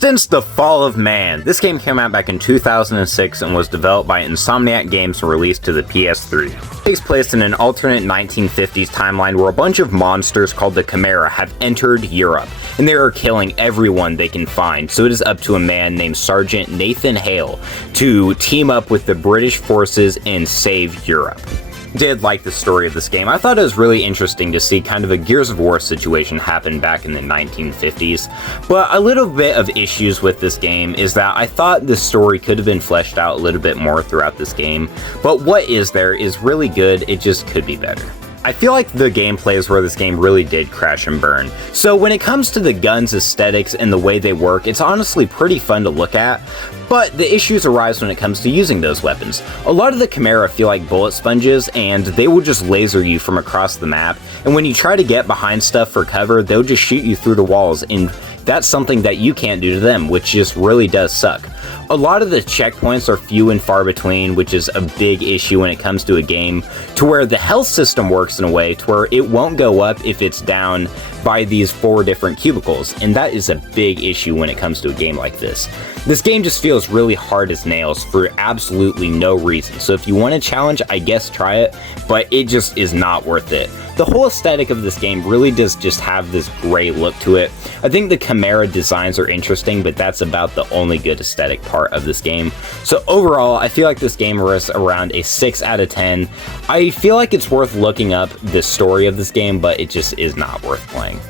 Since the Fall of Man. This game came out back in 2006 and was developed by Insomniac Games and released to the PS3. It takes place in an alternate 1950s timeline where a bunch of monsters called the Chimera have entered Europe, and they are killing everyone they can find, so it is up to a man named Sergeant Nathan Hale to team up with the British forces and save Europe. Did like the story of this game. I thought it was really interesting to see kind of a Gears of War situation happen back in the 1950s, but a little bit of issues with this game is that I thought the story could have been fleshed out a little bit more throughout this game, but what is there is really good, it just could be better. I feel like the gameplay is where this game really did crash and burn. So when it comes to the guns, aesthetics, and the way they work, it's honestly pretty fun to look at, but the issues arise when it comes to using those weapons. A lot of the Chimera feel like bullet sponges, and they will just laser you from across the map, and when you try to get behind stuff for cover, they'll just shoot you through the walls, and that's something that you can't do to them, which just really does suck. A lot of the checkpoints are few and far between, which is a big issue when it comes to a game, to where the health system works in a way to where it won't go up if it's down by these 4 different cubicles, and that is a big issue when it comes to a game like this. This game just feels really hard as nails for absolutely no reason, so if you want a challenge, I guess try it, but it just is not worth it. The whole aesthetic of this game really does just have this gray look to it. I think the Chimera designs are interesting, but that's about the only good aesthetic part of this game. So overall, I feel like this game was around a 6 out of 10. I feel like it's worth looking up the story of this game, but it just is not worth playing.